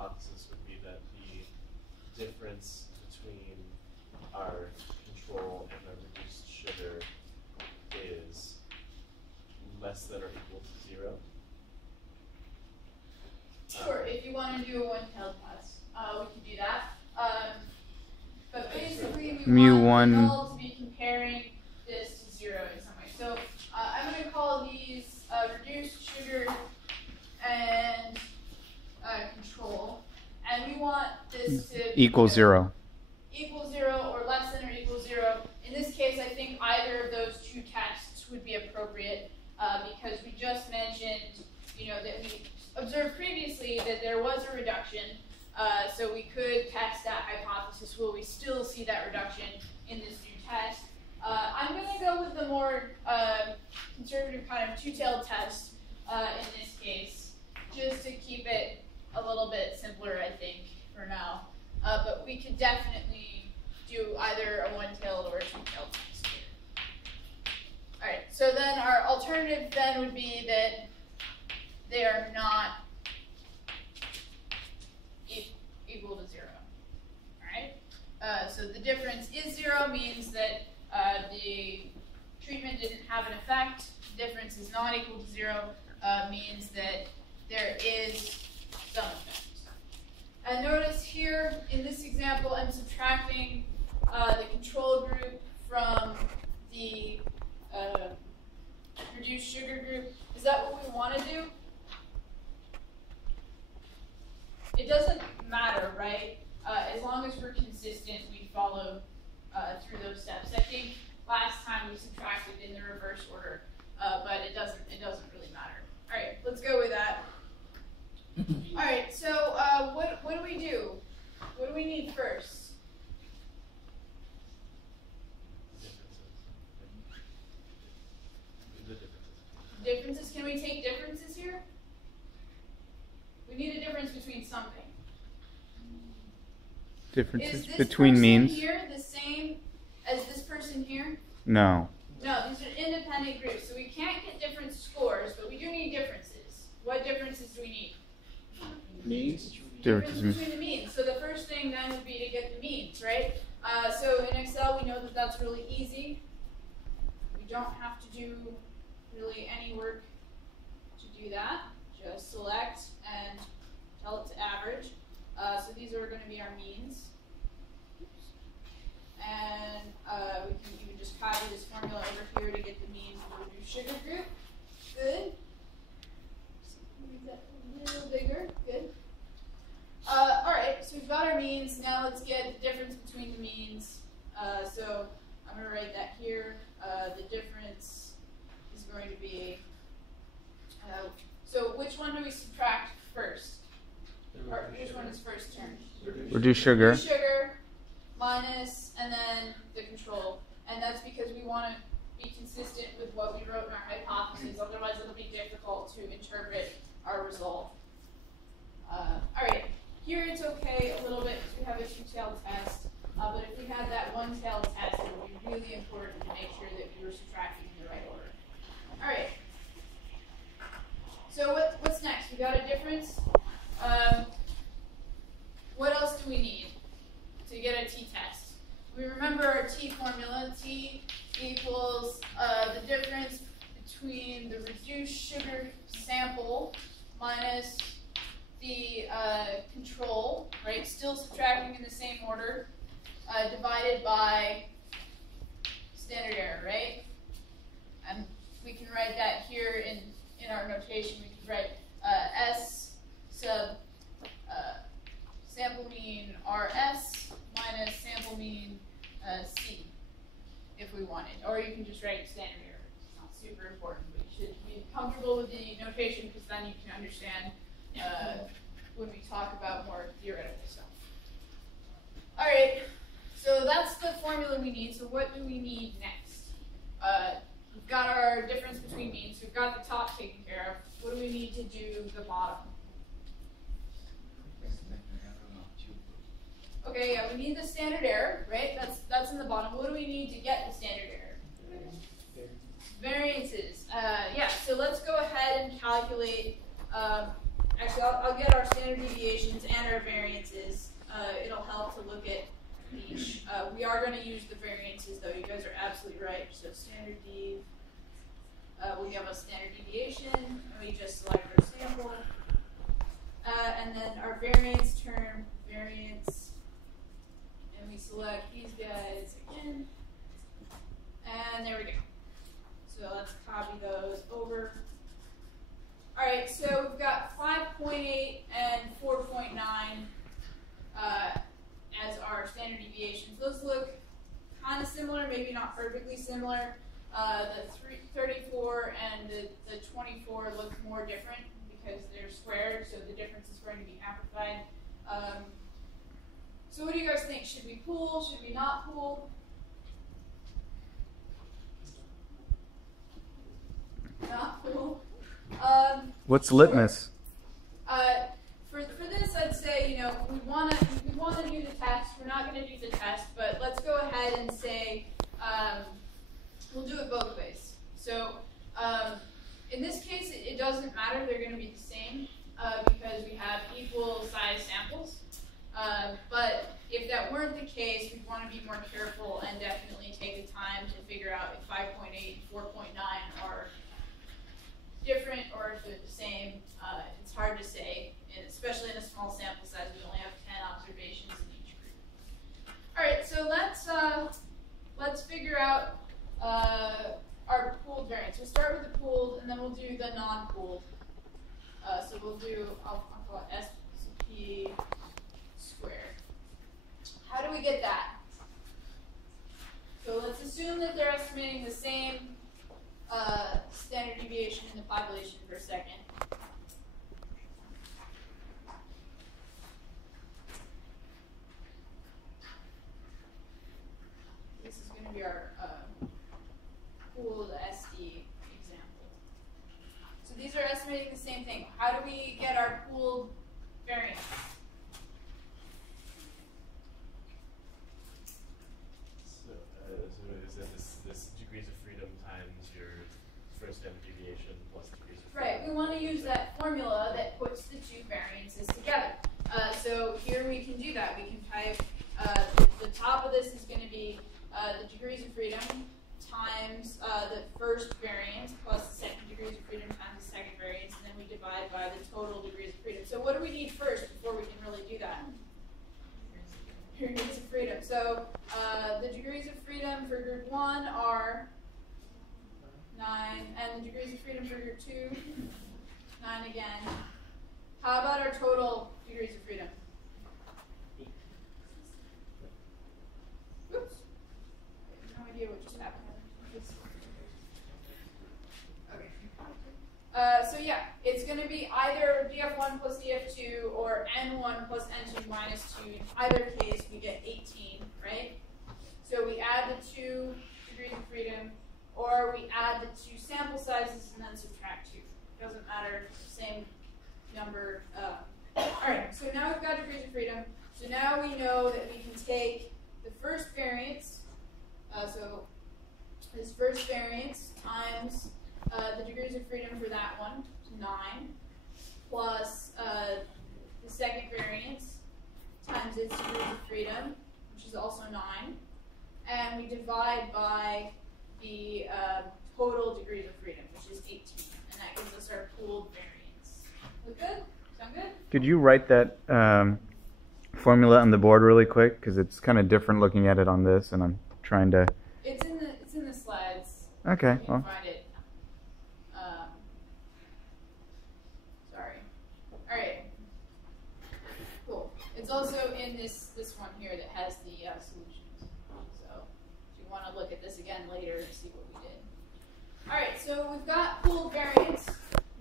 hypothesis would be that the difference between our control and the reduced sugar is less than or equal to 0? Sure, if you want to do a one-tailed test, we can do that. But basically, we want the result to be comparing this to 0 in some way. So I'm going to call these reduced sugar and control, and we want this to equal 0. Equal 0 or less than or equal 0. In this case, I think either of those two tests would be appropriate because we just mentioned, that we observed previously that there was a reduction. So we could test that hypothesis. Will we still see that reduction in this new test? I'm going to go with the more conservative kind of two-tailed test in this case, just to keep it a little bit simpler, I think, for now. But we could definitely do either a one-tailed or a two-tailed test here. All right, so then our alternative then would be that they are not equal to 0. All right, so the difference is 0 means that the treatment didn't have an effect. The difference is not equal to 0 means that there is some effect. And notice here in this example, I'm subtracting the control group from the reduced sugar group. Is that what we want to do? It doesn't matter, right? As long as we're consistent, we follow through those steps. I think last time we subtracted in the reverse order, but it doesn't really matter. All right, let's go with that. All right, so what do we do? What do we need first? Differences. Can we take differences here? We need a difference between something. Differences between means? Is this person here the same as this person here? No. No, these are independent groups, so we can't get different scores, but we do need differences. What differences do we need? Means? Differences between the means. So the first thing then would be to get the means, right? So in Excel, we know that that's really easy. We don't have to do really any work to do that. Just select and tell it to average. So these are going to be our means. And we can even just copy this formula over here to get the means of the reduced sugar group. Good. Make that a little bigger. Good. All right, so we've got our means. Now let's get the difference between the means. So I'm going to write that here. The difference is going to be, so which one do we subtract first? Or which one is first term? Reduced sugar. Reduced sugar minus, and then the control. And that's because we want to be consistent with what we wrote in our hypothesis. Otherwise, it'll be difficult to interpret our result. All right. Here it's okay a little bit because we have a two-tailed test. But if we had that one-tailed test, it would be really important to make sure that we were subtracting in the right order. All right. So what's next? We got a difference. What else do we need to get a t-test? We remember our t formula. T equals the difference between the reduced sugar sample minus the control, right? Still subtracting in the same order, divided by standard error, right? And we can write that here in our notation. We could write S sub sample mean RS minus sample mean C if we wanted. Or you can just write standard error. It's not super important, but you should be comfortable with the notation because then you can understand when we talk about more theoretical stuff. All right, so that's the formula we need. So what do we need next? We've got our difference between means. We've got the top taken care of. What do we need to do the bottom? Okay, yeah, we need the standard error, right? That's in the bottom. What do we need to get the standard error? Variances. Yeah, so let's go ahead and calculate actually, I'll get our standard deviations and our variances. It'll help to look at each. We are going to use the variances, though. You guys are absolutely right. So standard dev, we have a standard deviation, and we just select our sample. And then our variance term, variance, and we select these guys again. And there we go. So let's copy those over. All right, so we've got 5.8 and 4.9 as our standard deviations. Those look kind of similar, maybe not perfectly similar. The 34 and the 24 look more different because they're squared, so the difference is going to be amplified. So what do you guys think? Should we pool? Should we not pool? Not pool. What's litmus? For this, I'd say, we wanna do the test. We're not gonna do the test, but let's go ahead and say we'll do it both ways. So in this case, it doesn't matter. They're gonna be the same because we have equal size samples. But if that weren't the case, we'd want to be more careful and definitely take the time to figure out if 5.8 and 4.9 are different or if they're the same. It's hard to say, and especially in a small sample size. We only have 10 observations in each group. All right, so let's figure out our pooled variance. We'll start with the pooled, and then we'll do the non-pooled. So we'll do, I'll call it SP squared. How do we get that? So let's assume that they're estimating the same standard deviation in the population per second. This is going to be our pooled SD example. So these are estimating the same thing. How do we get our pooled variance? So is that this degrees of freedom times your first standard deviation plus degrees of freedom? Right, we want to use that formula that puts the two variances together. So here we can do that. We can type, the top of this is going to be the degrees of freedom times the first variance plus the second degrees of freedom times the second variance, and then we divide by the total degrees of freedom. So what do we need first before we can really do that? Degrees of freedom. So the degrees of freedom for group 1 are 9, and the degrees of freedom for group 2, 9 again. How about our total degrees of freedom? Oops. I have no idea what just happened. Okay. So yeah, it's going to be either df1 plus df2 or n1 plus n2 minus 2. In either case, we get 18, right? So we add the 2 degrees of freedom, or we add the 2 sample sizes and then subtract 2. Doesn't matter, same number. All right, so now we've got degrees of freedom. So now we know that we can take the first variance, so this first variance times the degrees of freedom for that one, 9, plus the second variance times its degrees of freedom, which is also 9, and we divide by the total degrees of freedom, which is 18, and that gives us our pooled variance. Look good? Sound good? Could you write that formula on the board really quick? Because it's kind of different looking at it on this, and I'm trying to... It's in the slides. Okay, You can well. find it. Sorry. All right. Cool. It's also in this one here that has the solutions. So if you want to look at this again later and see what we did. All right. So we've got pooled variance.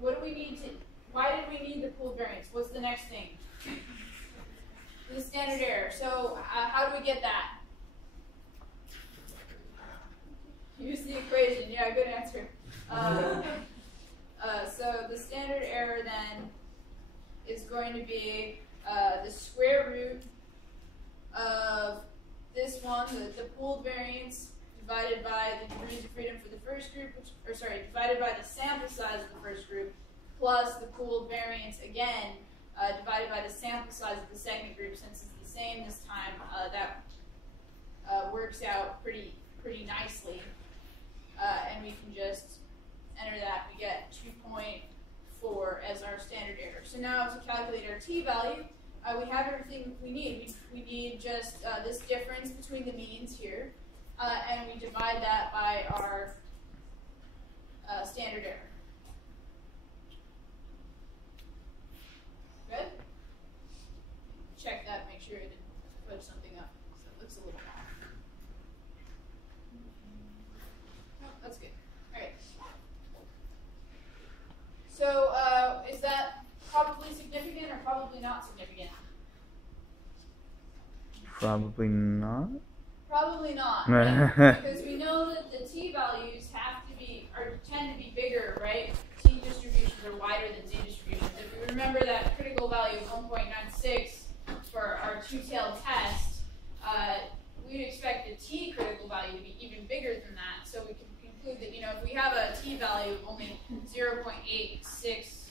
What do we need to? Why did we need the pooled variance? What's the next thing? The standard error. So how do we get that? Use the equation. Yeah, good answer. So the standard error then is going to be the square root of this one, the pooled variance, divided by the degrees of freedom for the first group, divided by the sample size of the first group, plus the pooled variance again, divided by the sample size of the segment group. Since it's the same this time, that works out pretty nicely. And we can just enter that. We get 2.4 as our standard error. So now to calculate our t-value, we have everything we need. We need just this difference between the means here, and we divide that by our standard error. Good? Check that, make sure I didn't put something up, so it looks a little wrong. Oh, that's good. Alright. So, is that probably significant or probably not significant? Probably not. Probably not, right? Because we know that the t-values have to be, or tend to be bigger, right? T distributions are wider than z distributions. If we remember that critical value of 1.96 for our two-tailed test, we'd expect the t critical value to be even bigger than that. So we can conclude that, if we have a t-value of only 0.869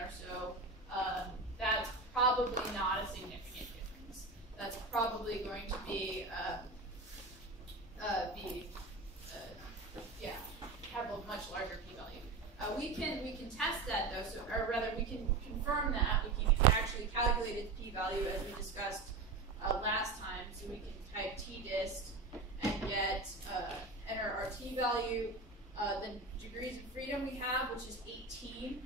or so, that's probably not a significant difference. That's probably going to be have a much larger p-value. We can test that though, so or rather we can confirm that. We can actually calculate its p-value as we discussed last time. So we can type tdist and get enter our t-value, the degrees of freedom we have, which is 18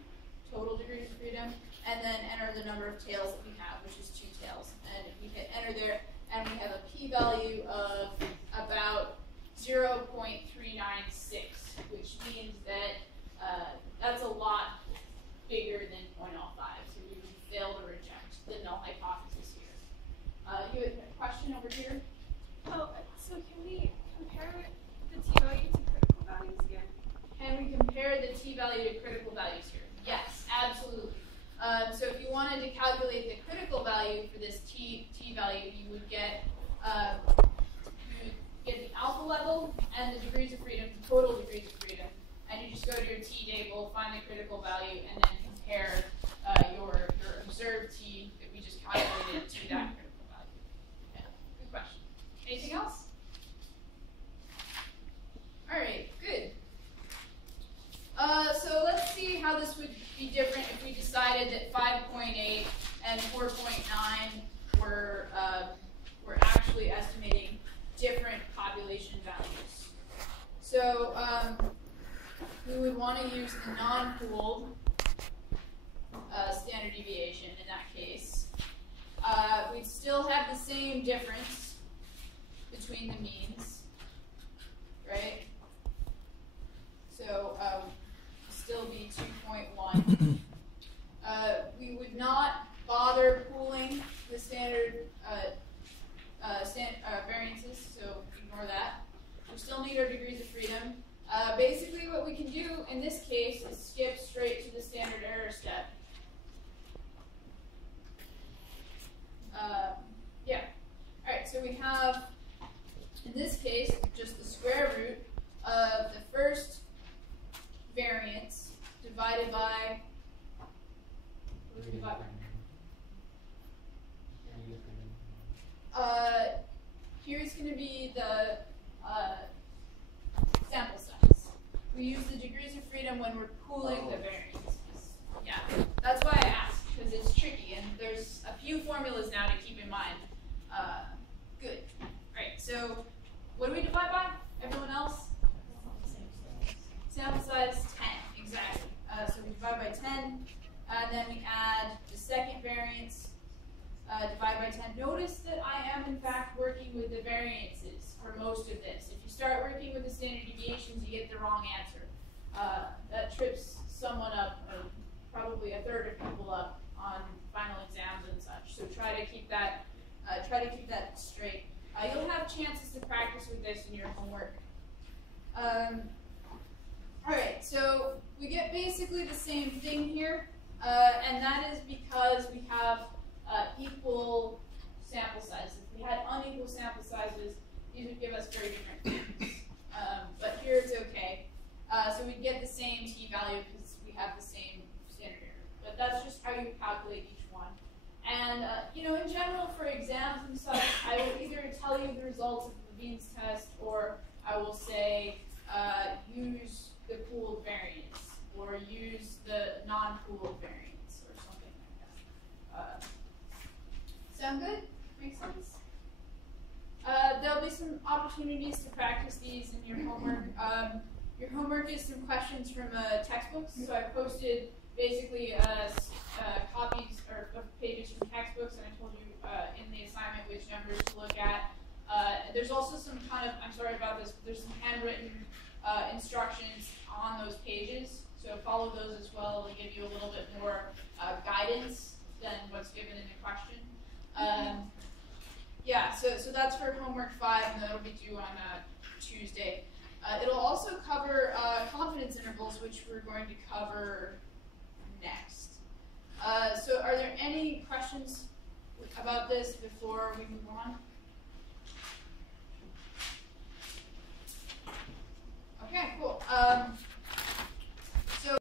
total degrees of freedom, and then enter the number of tails that we have, which is 2 tails. And if we hit enter there, and we have a p-value of about 0.396, which means that that's a lot bigger than 0.05. So we would fail to reject the null hypothesis here. You had a question over here? Oh, so can we compare the t-value to critical values here? Can we compare the t-value to critical values here? Yes, absolutely. So if you wanted to calculate the critical value for this t-value, you would get the alpha level and the degrees of freedom, total degrees of freedom, and you just go to your t-table, find the critical value, and then compare your observed t that we just calculated to that critical value. Yeah, good question. Anything else? All right, good. So let's see how this would be different if we decided that 5.8 and 4.9 were actually estimating different population values. So we would want to use the non-pooled standard deviation in that case. We'd still have the same difference between the means, right? So still be 2.1. We would not bother pooling the standard variances, so ignore that. We still need our degrees of freedom. Basically what we can do in this case is skip straight to the standard error step. Yeah. Alright, so we have, in this case, just the square root of the first variance divided by, what do we divide by? Here's going to be the sample size. We use the degrees of freedom when we're pooling the variances. Yeah, that's why I asked, because it's tricky, and there's a few formulas now to keep in mind. Good. All right, so what do we divide by? Everyone else? Sample size 10, exactly. So we divide by 10, and then we add the second variance, divide by 10. Notice that I am, in fact, working with the variances for most of this. If you start working with the standard deviations, you get the wrong answer. That trips someone up, or probably a third of people up on final exams and such. So try to keep that straight. You'll have chances to practice with this in your homework. All right, so we get basically the same thing here, and that is because we have equal sample sizes. If we had unequal sample sizes, these would give us very different things. But here it's okay. So we get the same t-value because we have the same And in general, for exams and such, I will either tell you the results of Levine's test, or I will say use the pooled variance, or use the non-pooled variance, or something like that. Sound good? Make sense? There'll be some opportunities to practice these in your homework. Your homework is some questions from textbooks. So I posted basically copies of pages from textbooks, and I told you in the assignment which numbers to look at. There's also some kind of, I'm sorry about this, but there's some handwritten instructions on those pages. So follow those as well. It'll give you a little bit more guidance than what's given in the question. So that's for homework 5, and that'll be due on Tuesday. It'll also cover confidence intervals, which we're going to cover next. So are there any questions about this before we move on?